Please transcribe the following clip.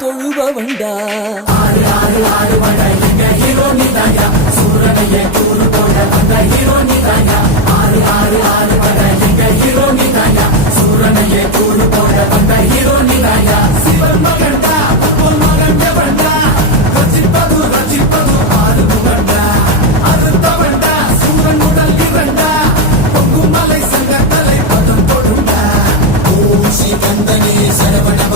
தொழுபவண்டா. ஆறு ஆறு ஆறு வட எங்க ஹீரோ நீதாயா, சூரனையே கூறு போட வந்த ஹீரோ நீதாயா. ஆறு ஆறு ஆறு வட எங்க ஹீரோ நீதாயா, சூரனையே கூறு போட வந்த ஹீரோ நீதாயா. சிவன் மகன்டா பொன் மகன் எவன்டா, ரசிப்பது ரசிப்பது ஆறு முகண்டா. அறுத்தவன்டா சூரன் உடல் இரண்டா, பொங்கும் மலை சங்கத்தலை பதம் தொடுண்டா. ஓ ஸ்ரீ கந்தனே சரவணா